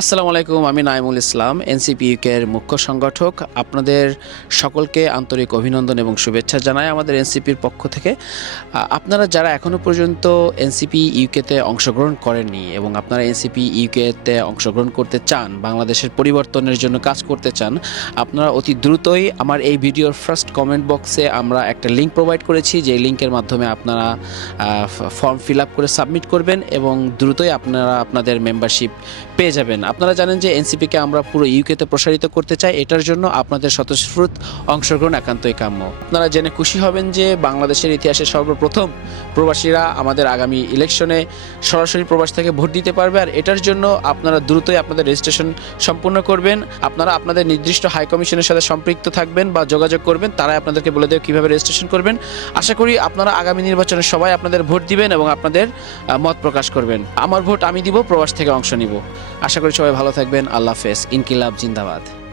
আসসালামু আলাইকুম, আমি নাইমুল ইসলাম, এনসিপি ইউকের মুখ্য সংগঠক। আপনাদের সকলকে আন্তরিক অভিনন্দন এবং শুভেচ্ছা জানাই আমাদের এনসিপির পক্ষ থেকে। আপনারা যারা এখনও পর্যন্ত এনসিপি ইউকেতে অংশগ্রহণ করেননি এবং আপনারা এনসিপি ইউকেতে অংশগ্রহণ করতে চান, বাংলাদেশের পরিবর্তনের জন্য কাজ করতে চান, আপনারা অতি দ্রুতই আমার এই ভিডিওর ফার্স্ট কমেন্ট বক্সে আমরা একটা লিঙ্ক প্রোভাইড করেছি। যে লিঙ্কের মাধ্যমে আপনারা ফর্ম ফিল আপ করে সাবমিট করবেন এবং দ্রুতই আপনারা আপনাদের মেম্বারশিপ পেয়ে যাবেন। আপনারা জানেন যে এনসিপিকে আমরা পুরো ইউকেতে প্রসারিত করতে চাই, এটার জন্য আপনাদের স্বতঃস্ফূর্ত অংশগ্রহণ একান্তই কাম্য। আপনারা জেনে খুশি হবেন যে বাংলাদেশের ইতিহাসে সর্বপ্রথম প্রবাসীরা আমাদের আগামী ইলেকশনে সরাসরি প্রবাস থেকে ভোট দিতে পারবে, আর এটার জন্য আপনারা দ্রুতই আপনাদের রেজিস্ট্রেশন সম্পূর্ণ করবেন। আপনারা আপনাদের নির্দিষ্ট হাই কমিশনের সাথে সম্পৃক্ত থাকবেন বা যোগাযোগ করবেন, তারাই আপনাদেরকে বলে দেবে কীভাবে রেজিস্ট্রেশন করবেন। আশা করি আপনারা আগামী নির্বাচনে সবাই আপনাদের ভোট দিবেন এবং আপনাদের মত প্রকাশ করবেন। আমার ভোট আমি দিব, প্রবাস থেকে অংশ নিব। আশা করি সবাই ভালো থাকবেন। আল্লাহ হাফেজ। ইনকিলাব জিন্দাবাদ।